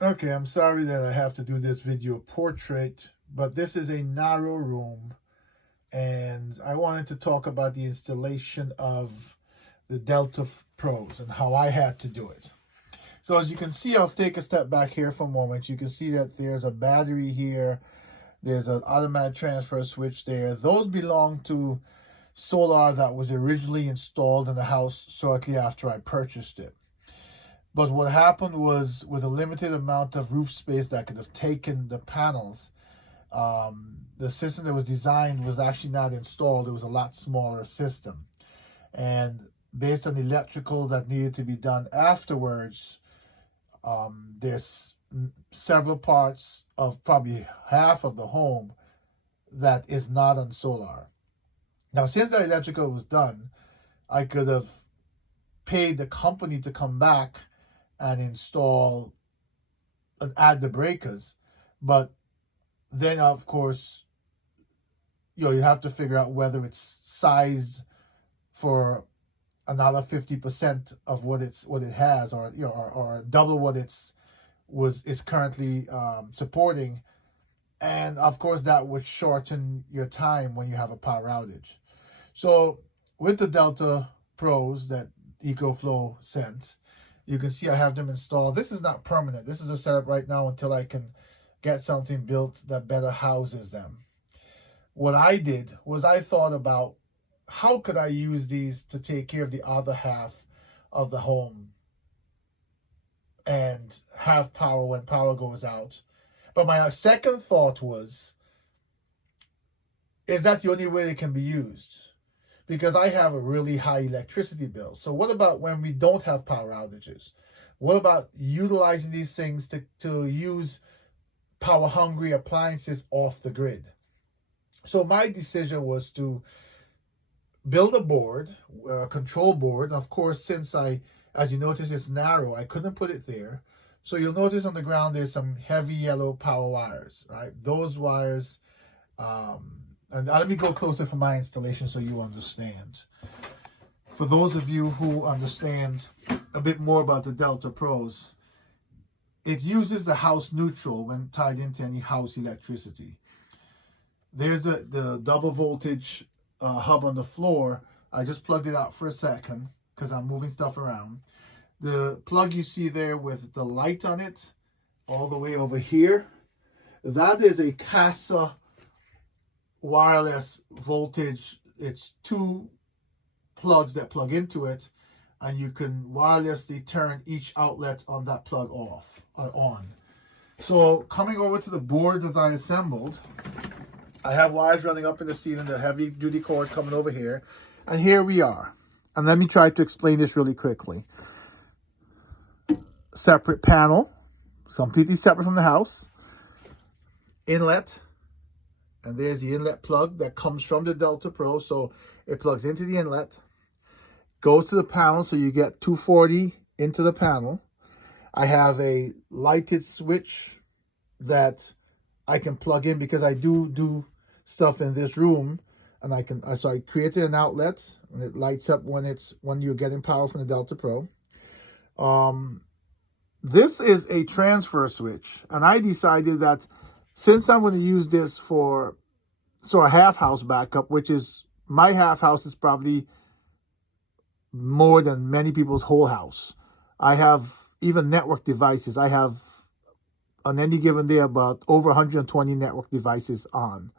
Okay, I'm sorry that I have to do this video portrait, but this is a narrow room, and I wanted to talk about the installation of the Delta Pros and how I had to do it. So as you can see, I'll take a step back here for a moment. You can see that there's a battery here. There's an automatic transfer switch there. Those belong to solar that was originally installed in the house shortly after I purchased it. But what happened was, with a limited amount of roof space that could have taken the panels, the system that was designed was actually not installed. It was a lot smaller system. And based on the electrical that needed to be done afterwards, there's several parts of probably half of the home that is not on solar. Now, since that electrical was done, I could have paid the company to come back and install and add the breakers. But then, of course, you have to figure out whether it's sized for another 50% of what it has, or or double what is currently supporting. And of course, that would shorten your time when you have a power outage. So with the Delta Pros that EcoFlow sent, you can see I have them installed. This is not permanent. This is a setup right now until I can get something built that better houses them. What I did was I thought about how could I use these to take care of the other half of the home and have power when power goes out. But my second thought was, is that the only way they can be used? Because I have a really high electricity bill. So what about when we don't have power outages? What about utilizing these things to use power hungry appliances off the grid? So my decision was to build a board, a control board. Of course, since as you notice, it's narrow, I couldn't put it there. So you'll notice on the ground there's some heavy yellow power wires, right? Those wires, and let me go closer for my installation so you understand. For those of you who understand a bit more about the Delta Pros, it uses the house neutral when tied into any house electricity. There's the double voltage hub on the floor. I just plugged it out for a second because I'm moving stuff around. The plug you see there with the light on it, all the way over here, that is a Casa wireless voltage. It's two plugs that plug into it, and you can wirelessly turn each outlet on that plug off or on. So coming over to the board that I assembled, I have wires running up in the ceiling, the heavy duty cords coming over here, and here we are. And let me try to explain this really quickly. Separate panel, completely separate from the house. Inlet, and there's the inlet plug that comes from the Delta Pro. So it plugs into the inlet, goes to the panel, so you get 240 into the panel. I have a lighted switch that I can plug in because I do stuff in this room, and so I created an outlet, and it lights up when you're getting power from the Delta Pro. This is a transfer switch, and I decided that since I'm going to use this for a half house backup, which is my half house is probably more than many people's whole house. I have even network devices. I have on any given day about over 120 network devices on.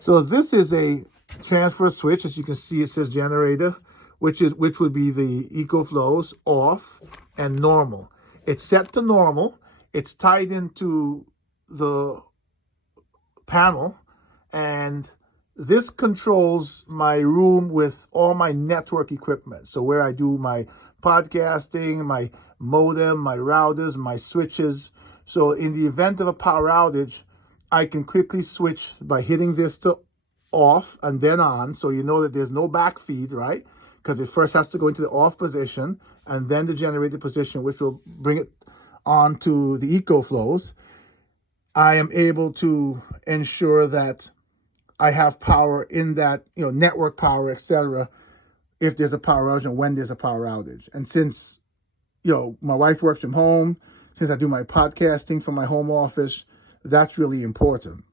So this is a transfer switch. As you can see, it says generator, which would be the EcoFlows off and normal. It's set to normal. It's tied into the panel, and this controls my room with all my network equipment. So where I do my podcasting, my modem, my routers, my switches. So in the event of a power outage, I can quickly switch by hitting this to off and then on. So you know that there's no backfeed, right? Because it first has to go into the off position and then the generated position, which will bring it on to the EcoFlows. I am able to ensure that I have power in that, network power, etc., if there's a power outage and when there's a power outage. And since, my wife works from home, since I do my podcasting from my home office, that's really important.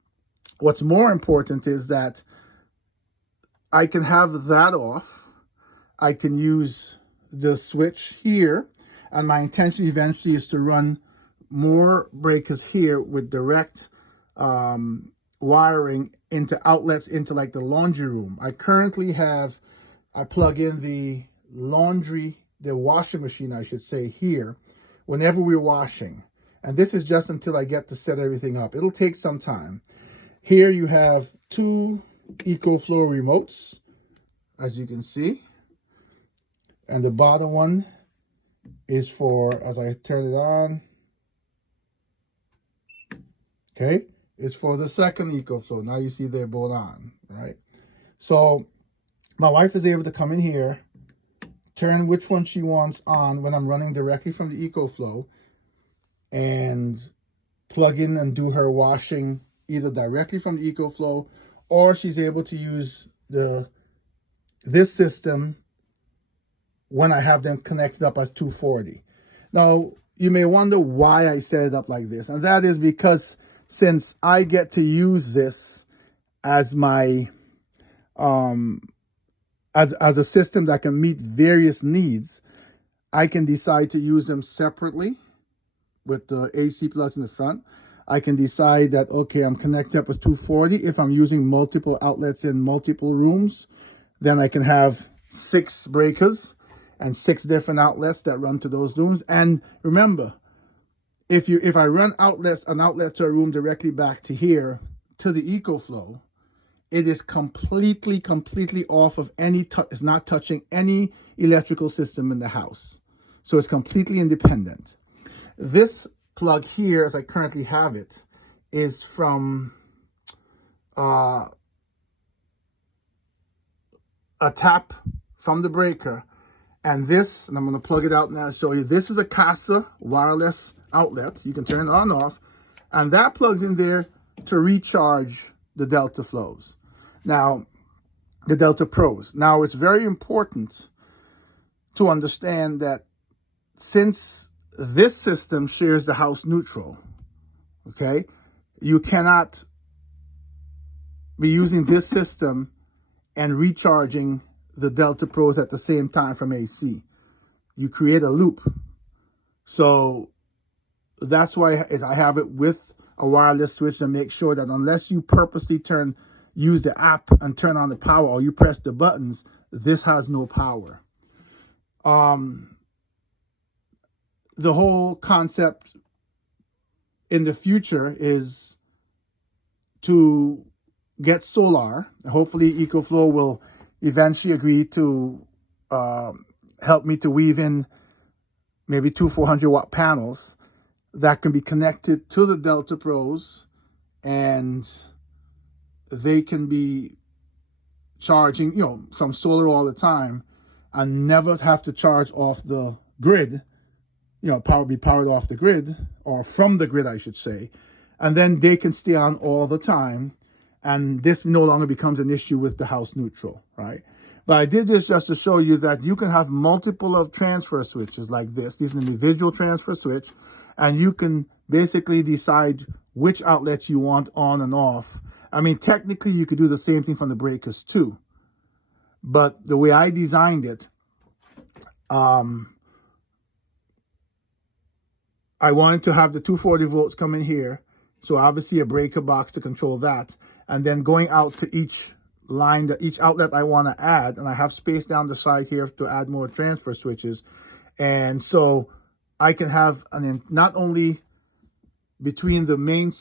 What's more important is that I can have that off. I can use the switch here, and my intention eventually is to run more breakers here with direct wiring into outlets into like the laundry room. I currently have, I plug in the washing machine, I should say, here whenever we're washing. And this is just until I get to set everything up. It'll take some time. Here you have two EcoFlow remotes, as you can see. And the bottom one is for, as I turn it on, okay, it's for the second EcoFlow. Now you see they're both on, right? So my wife is able to come in here, turn which one she wants on when I'm running directly from the EcoFlow, and plug in and do her washing either directly from the EcoFlow, or she's able to use this system when I have them connected up as 240. Now, you may wonder why I set it up like this, and that is because since I get to use this as my as a system that can meet various needs, I can decide to use them separately with the AC plugs in the front. I can decide that, okay, I'm connected up as 240. If I'm using multiple outlets in multiple rooms, then I can have 6 breakers and 6 different outlets that run to those rooms. And remember, if I run an outlet to a room directly back to here, to the EcoFlow, it is completely off of it's not touching any electrical system in the house. So it's completely independent. This plug here, as I currently have it, is from a tap from the breaker. And this, and I'm going to plug it out now and show you, this is a Casa wireless outlet. You can turn it on and off. And that plugs in there to recharge the Delta Flows. Now, the Delta Pros. Now, it's very important to understand that since this system shares the house neutral, okay, you cannot be using this system and recharging the Delta Pros at the same time from AC. You create a loop. So that's why I have it with a wireless switch to make sure that unless you purposely use the app and turn on the power, or you press the buttons, this has no power. The whole concept in the future is to get solar. Hopefully EcoFlow will eventually agree to help me to weave in maybe 2 400-watt panels that can be connected to the Delta Pros, and they can be charging, from solar all the time, and never have to charge off the grid, be powered off the grid, or from the grid, I should say. And then they can stay on all the time, and this no longer becomes an issue with the house neutral, right? But I did this just to show you that you can have multiple of transfer switches like this. These are individual transfer switch, and you can basically decide which outlets you want on and off. I mean, technically, you could do the same thing from the breakers too. But the way I designed it, I wanted to have the 240 volts come in here. So obviously a breaker box to control that. And then going out to each line, each outlet I want to add. And I have space down the side here to add more transfer switches. And so I can have not only between the main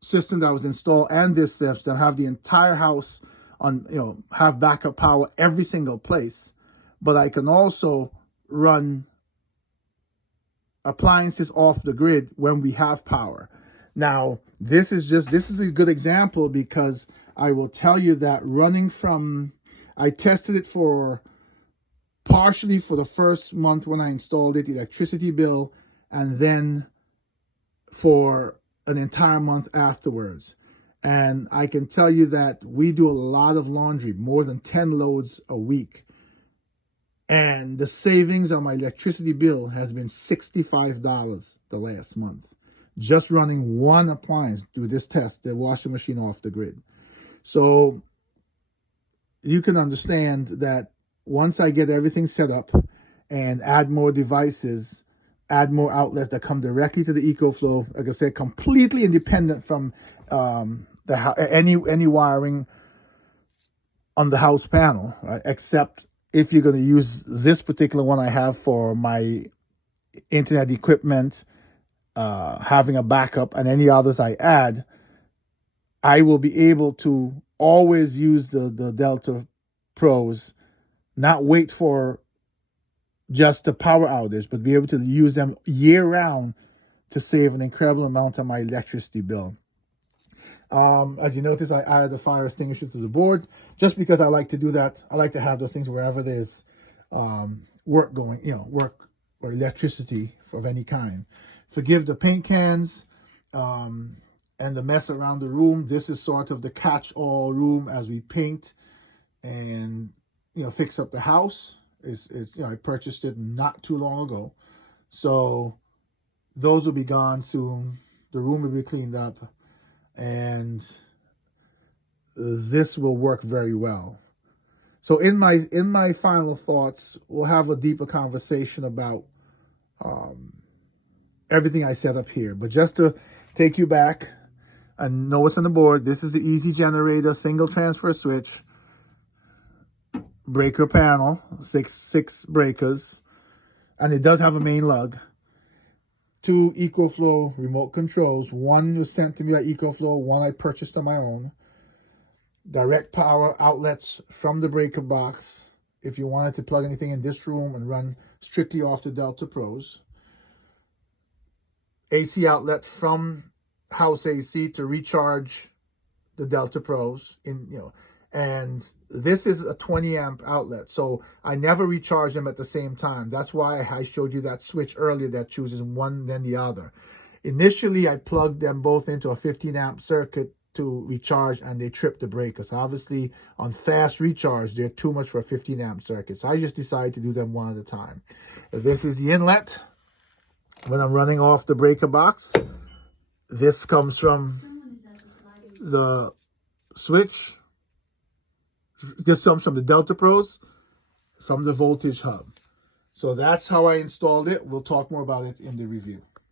system that was installed and this system, have the entire house on, have backup power every single place. But I can also run appliances off the grid when we have power. Now, this is a good example, because I will tell you that I tested it partially for the first month when I installed it, the electricity bill, and then for an entire month afterwards. And I can tell you that we do a lot of laundry, more than 10 loads a week. And the savings on my electricity bill has been $65 the last month. Just running one appliance, do this test, the washing machine off the grid. So you can understand that once I get everything set up and add more devices, add more outlets that come directly to the EcoFlow, like I said, completely independent from any wiring on the house panel, right? Except if you're going to use this particular one I have for my internet equipment, having a backup, and any others I add, I will be able to always use the Delta Pros, not wait for just the power outage, but be able to use them year round to save an incredible amount on my electricity bill. As you notice, I added the fire extinguisher to the board just because I like to do that. I like to have those things wherever there's work going, work or electricity of any kind. Forgive the paint cans and the mess around the room. This is sort of the catch-all room as we paint and fix up the house. I purchased it not too long ago, so those will be gone soon. The room will be cleaned up, and this will work very well. So in my final thoughts, we'll have a deeper conversation about everything I set up here. But just to take you back and know what's on the board, this is the easy generator, single transfer switch, breaker panel, six breakers, and it does have a main lug. 2 EcoFlow remote controls. One was sent to me by EcoFlow, one I purchased on my own. Direct power outlets from the breaker box if you wanted to plug anything in this room and run strictly off the Delta Pros. AC outlet from house AC to recharge the Delta Pros and this is a 20 amp outlet, so I never recharge them at the same time. That's why I showed you that switch earlier that chooses one then the other. Initially, I plugged them both into a 15 amp circuit to recharge, and they tripped the breaker. So obviously on fast recharge, they're too much for a 15 amp circuit. So I just decided to do them one at a time. This is the inlet when I'm running off the breaker box. This comes from the switch. This comes from the Delta Pros, from the voltage hub. So that's how I installed it. We'll talk more about it in the review.